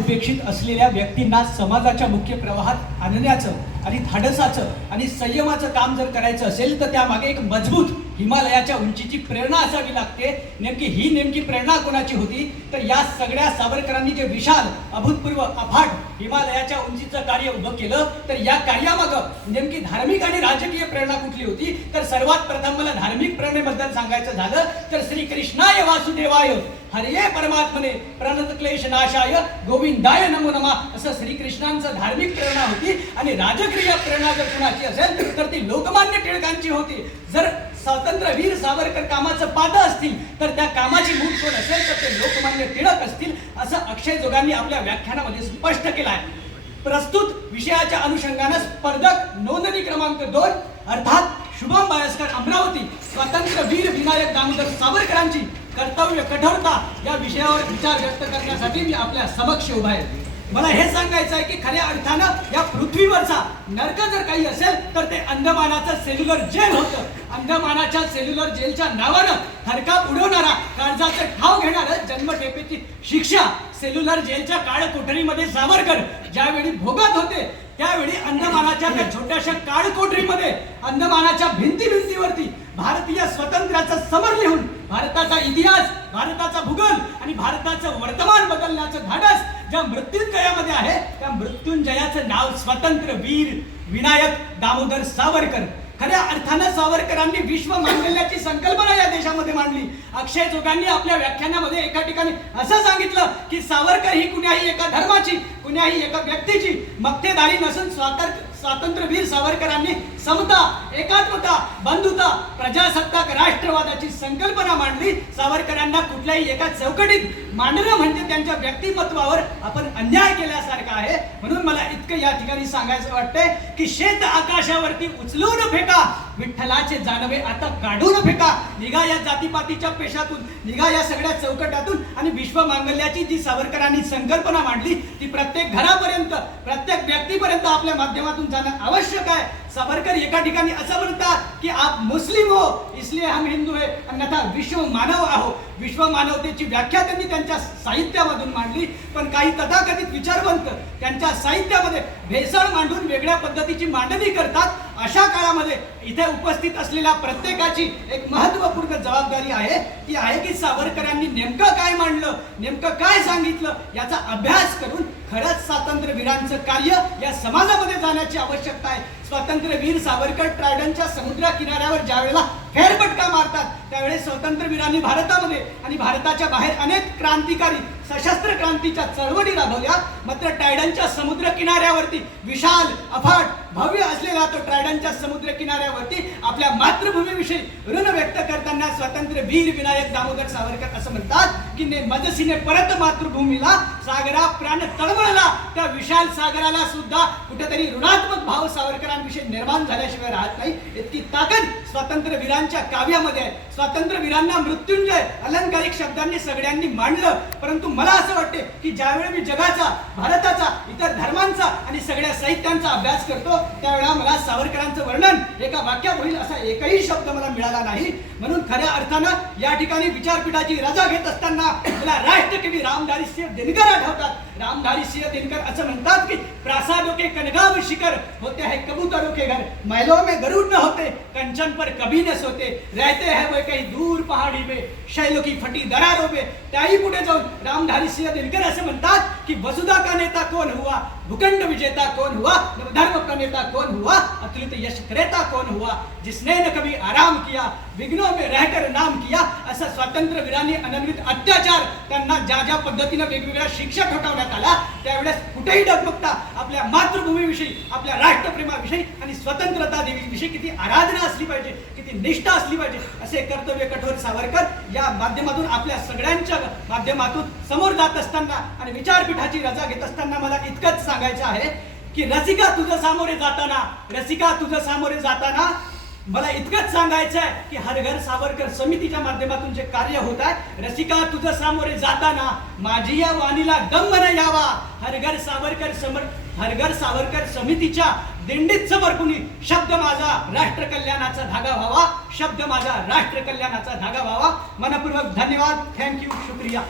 अपेक्षित असलेल्या व्यक्तींना समाजाच्या मुख्य प्रवाहात आणण्याचं आणि धाडसाचं आणि संयमाचं काम जर करायचं असेल तर त्यामागे एक मजबूत हिमालयाच्या उंचीची प्रेरणा असावी लागते. नेमकी प्रेरणा कोणाची होती तर या सगळ्या सावरकरांनी जे विशाल अभूतपूर्व अफाट हिमालयाच्या उंचीचं कार्य उभं केलं तर या कार्यामागं नेमकी धार्मिक आणि राजकीय प्रेरणा कुठली होती तर सर्वात प्रथम मला धार्मिक प्रेरणेबद्दल सांगायचं झालं तर श्री कृष्णाय वासुदेवाय हरे परमात्मने प्रणत क्लेश नाशाय गोविंदाय नमो नमः असं श्रीकृष्णांचं धार्मिक प्रेरणा होती. आणि राजकीय प्रेरणा जर कुणाची असेल तर ती लोकमान्य टिळकांची होती. जर स्वातंत्र्यवीर सावरकर कामाचं पाठ असतील तर त्या कामाची मूळ कोण असेल तर ते लोकमान्य टिळक असतील असं अक्षय जोगांनी आपल्या व्याख्यानामध्ये स्पष्ट केलं आहे. प्रस्तुत विषयाच्या अनुषंगाने स्पर्धक नोंदणी क्रमांक 2 अर्थात शुभम बायस्कर अमरावती स्वातंत्र्यवीर विनायक दामोदर सावरकरांची कर्तव्य कठोरता या विषयावर विचार व्यक्त करण्यासाठी मी आपल्या समक्ष उभा आहे. मला हे सांगायचं आहे की खऱ्या अर्थानं या पृथ्वीवरचा नरक जर काही असेल तर ते अंदमानाचं सेल्युलर जेल होतं. अंदमानाच्या सेल्युलर जेलच्या नावानं थरकाप उडवणारा काळजाचं ठाव घेणारं जन्मठेपेची शिक्षा सेल्युलर जेलच्या काळ कोठडीमध्ये सावरकर ज्यावेळी भोगत होते त्यावेळी अंदमानाच्या त्या छोट्याशा काळ कोठडीमध्ये अंदमानाच्या भिंतीवरती भारतीय स्वातंत्र्याचं समर लिहून भारताचा इतिहास, भारताचा भूगोल आणि भारताचं वर्तमान बदलण्याचं धाडस ज्या मृत्युंजयामध्ये आहे त्या मृत्युंजयाचं नाव स्वातंत्र्यवीर विनायक दामोदर सावरकर. खऱ्या अर्थानं सावरकरांनी विश्व मानवल्याची संकल्पना या देशामध्ये मांडली. अक्षय जोगांनी आपल्या व्याख्यानामध्ये एका ठिकाणी असं सांगितलं की सावरकर ही कुण्याही एका धर्माची, कुण्याही एका व्यक्तीची मक्तेदारी नसून स्वातंत्र्यवीर सावरकरांनी समता, एकात्मता, बंधुता, प्रजासत्ताक राष्ट्रवादाची संकल्पना मांडली. सावरकरांना कुठल्याही एका चौकटीत मांडणं म्हणजे त्यांच्या व्यक्तिमत्वावर आपण अन्याय केल्यासारखं आहे. म्हणून मला इतकं या ठिकाणी सांगायचं वाटतंय की शेत आकाशावरती उचलून फेका, विठ्ठलाचे जानवे आता काढून फेका. निघा या जातीपातीच्या पेशातून, निघा या सगळ्या चौकटातून आणि विश्व मांगल्याची जी सावरकरांनी संकल्पना मांडली ती प्रत्येक घरापर्यंत, प्रत्येक व्यक्तीपर्यंत आपल्या माध्यमातून जाणं आवश्यक आहे. सावरकर एका ठिकाणी असं म्हणतात की आप मुस्लिम हो इसलिए हम हिंदू है, अन्यथा विश्व मानव आहो. विश्व मानवतेची व्याख्या त्यांनी त्यांच्या साहित्यामधून मांडली. पण काही तथाकथित विचारवंत त्यांच्या साहित्यामध्ये भेसळ मांडून वेगळ्या पद्धतीची मांडणी करतात. अशा काळामध्ये इथे उपस्थित असलेल्या प्रत्येकाची एक महत्त्वपूर्ण जबाबदारी आहे. ती आहे की सावरकरांनी नेमकं काय मांडलं, नेमकं काय सांगितलं याचा अभ्यास करून खरंच स्वातंत्र्यवीरांचं कार्य या समाजामध्ये जाण्याची आवश्यकता आहे. स्वातंत्र्यवीर सावरकर ट्रायडनच्या समुद्र किनाऱ्यावर ज्यावेळेला फेरफटका मारतात त्यावेळेस स्वातंत्र्यवीरांनी भारतामध्ये आणि भारताच्या बाहेर अनेक क्रांतिकारी सशस्त्र क्रांतीच्या चळवळी राबवल्या. मात्र ट्रायडनच्या समुद्र किनाऱ्यावरती विशाल अफाट भव्य असलेला तो ट्रायडनच्या समुद्र किनाऱ्यावरती आपल्या मातृभूमीविषयी ऋण व्यक्त करताना स्वातंत्र्यवीर विनायक दामोदर सावरकर असं म्हणतात की ने मजसीने परत मातृभूमीला सागरा प्राण तळमळला. त्या विशाल सागराला सुद्धा कुठेतरी ऋणात्मक भाव सावरकरांविषयी निर्माण झाल्याशिवाय राहत नाही. इतकी ताकद स्वातंत्र्यवीरांच्या काव्यामध्ये आहे. स्वातंत्र्यवीरांना मृत्युंजय अलंकारिक शब्दांनी सगळ्यांनी मांडलं. परंतु मला असं वाटते की ज्यावेळी मी जगाचा, भारताचा, इतर धर्मांचा आणि सगळ्या साहित्यांचा अभ्यास करतो त्यावेळेला मला सावरकरांचं वर्णन एका वाक्यात होईल असा एकही शब्द मला मिळाला नाही. म्हणून खऱ्या अर्थानं या ठिकाणी विचारपीठाची रजा घेत असताना मला राष्ट्रकवी रामधारी सिंह दिनकर आठवतात. रामधारी सिंह दिनकर असं म्हणतात की प्रासादों के कनगाव शिखर होते हैं कबूतरों के घर, महलों में गरुड़ न होते, कंचन पर कभी न सोते, रहते हैं वो कहीं दूर पहाड़ी में, शैलों की फटी दरारों में. त्याही पुढे जाऊन रामधारी सिंह दिनकर असं म्हणतात की वसुधा का नेता कौन हुआ, भूखंड विजेता कौन हुआ, धर्म का नेता कौन हुआ, अतुलित यश क्रेता कौन हुआ, जिसने न कभी आराम किया, विघ्नों में रहकर नाम किया. असं स्वातंत्र्यवीरांनी अनन्वित अत्याचार त्यांना ज्या ज्या पद्धतीने वेगवेगळ्या शिक्षा ठोठावण्यात आल्या त्यावेळेस कुठेही डगमगता आपल्या मातृभूमीविषयी, आपल्या राष्ट्रप्रेमाविषयी आणि स्वतंत्रता देवीविषयी किती आराधना असली पाहिजे, किती निष्ठा असली पाहिजे असे कर्तव्य कठोर सावरकर या माध्यमातून आपल्या सगळ्यांच्या माध्यमातून समोर जात असताना आणि विचारपीठाची रजा घेत असताना मला इतकंच सांगायचं आहे की रसिका तुझं सामोरे जाताना, रसिका तुझं सामोरे जाताना मला इतकंच सांगायचं आहे की हर घर सावरकर समितीच्या माध्यमातून जे कार्य होत आहे, रसिका तुझं सामोरे जाताना माझी या वाणीला दम न यावा. हर घर सावरकर समितीच्या दिंडीत समोर कुणी शब्द माझा राष्ट्र कल्याणाचा धागा व्हावा, शब्द माझा राष्ट्र कल्याणाचा धागा व्हावा. मनपूर्वक धन्यवाद. थँक्यू, शुक्रिया.